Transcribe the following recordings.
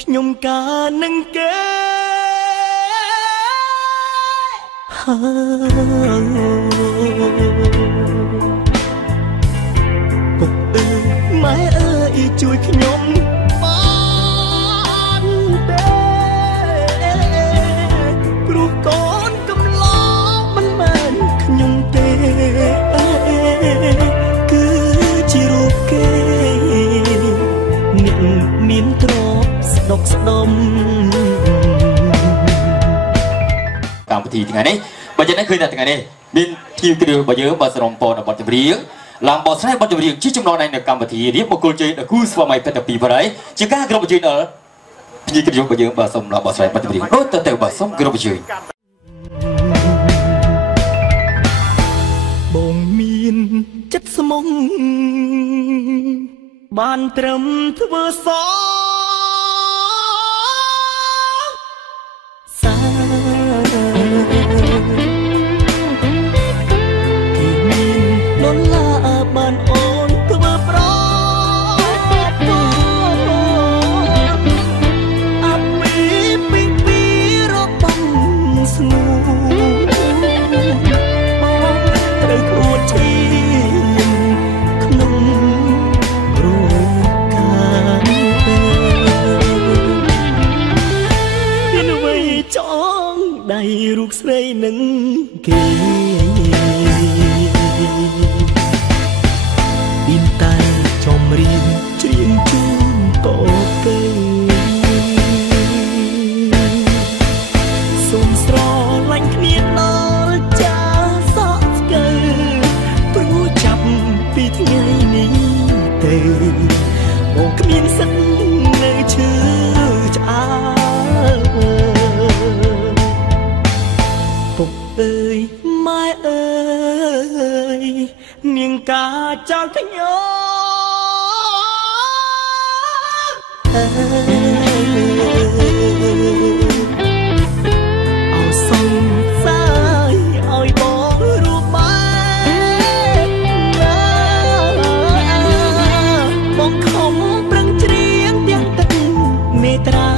ខ្ញុំការនឹងគេពុកអើយម៉ែអើយជួយខ្ញុំបានទេព្រោះកូនកំឡោមិនមែនខ្ញុំទេគឺជារូបគេអ្នកមានទ្រព្យស្ដុកស្ដុំកម្មវិធីថ្ងៃនេះបើយ៉ាងនេះឃើញថាថ្ងៃនេះមានភ្ញៀវគ្រឿងរបស់យើងបើសរំពរនៅបទចម្រៀងឡើងបទស្នេហ៍បទចម្រៀងជាចំណងដៃនៅកម្មវិធីរៀបមង្គលជ័យដល់គូស្វាមីភេទ2បរិយជាការក្រុមជ័យដល់ភ្ញៀវគ្រឿងរបស់យើងបើសូមឡើងបទស្នេហ៍បទចម្រៀងដូចទៅបើសូមក្រុមជ័យបងមានចិត្តស្មុំបានត្រឹមធ្វើសសាគេមានលន់ឡាបានអូនធ្វើប្រអពីពីរបងស្នូបងត្រូវអួតឈាមក្នុងរោកាមានអ្វីចង់ដៃរូបស្រីនឹងគេពីនតែចំរៀងច្រៀងជូនតទៅសូមស្រឡាញ់គ្នាដល់ចាសក់ស្កើព្រោះចាប់ពីថ្ងៃនេះទៅបងគ្មានសិទ្ធនៅឈឺឆ្អើពុកអើយម៉ែអើយនាងការចោលខ្ញុំអោសុំសាយឲ្យបងរូបបែបណាបងខំប្រឹងច្រៀងទាំងទឹកមេត្រា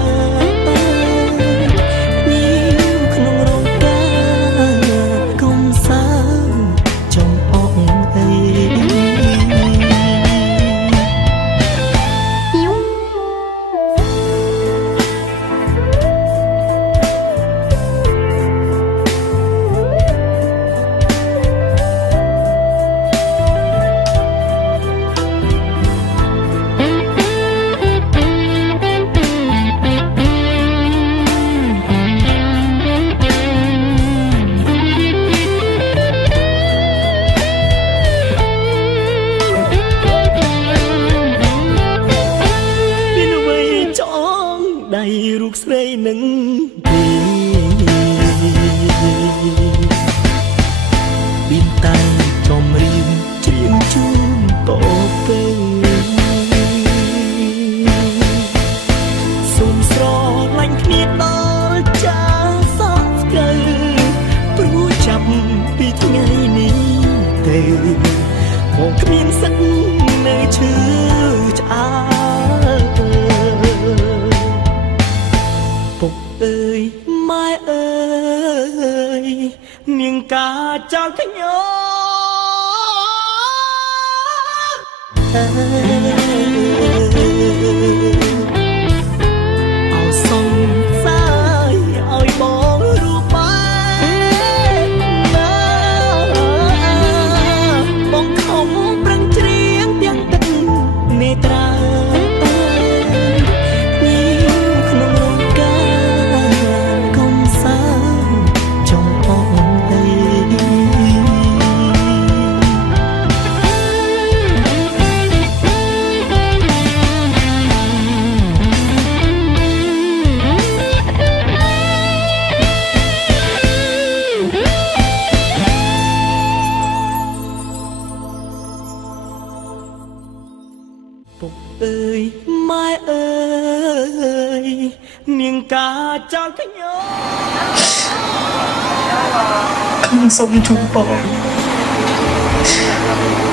រូបស្រីនឹងទេពីនតែចំរៀងច្រៀងជូនតទៅសូមស្រឡាញ់គ្នាដល់ចាសក់ស្កើព្រោះចាប់ពីថ្ងៃនេះទៅបងគ្មានសិទ្ធនៅឈឺឆ្អើពុកអើយម៉ែអើយនាងការចោលខ្ញុំអោសុំសាយឲ្យបងរូបបែបណាបងខំប្រឹងច្រៀងទាំងទឹកមេត្រាពុកអើយម៉ែអើយនាងការចោលខ្ញុំសូមជូនបង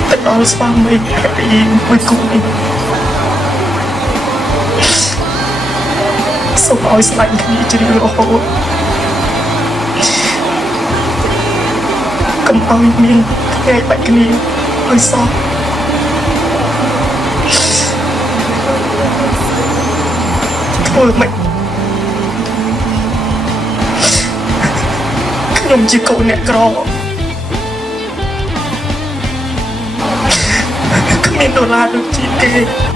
ទៅដល់ស្វាមីភរិយាមួយគូនេះ សូមឲ្យស្លាញ់គ្នាជារៀងរហូតកុំឲ្យមានថ្ងៃបាច់គ្នាឲ្យសោះធ្វើមិនខ្ញុំជាកូនអ្នកក្រគ្មានដុល្លារដូចជាគេ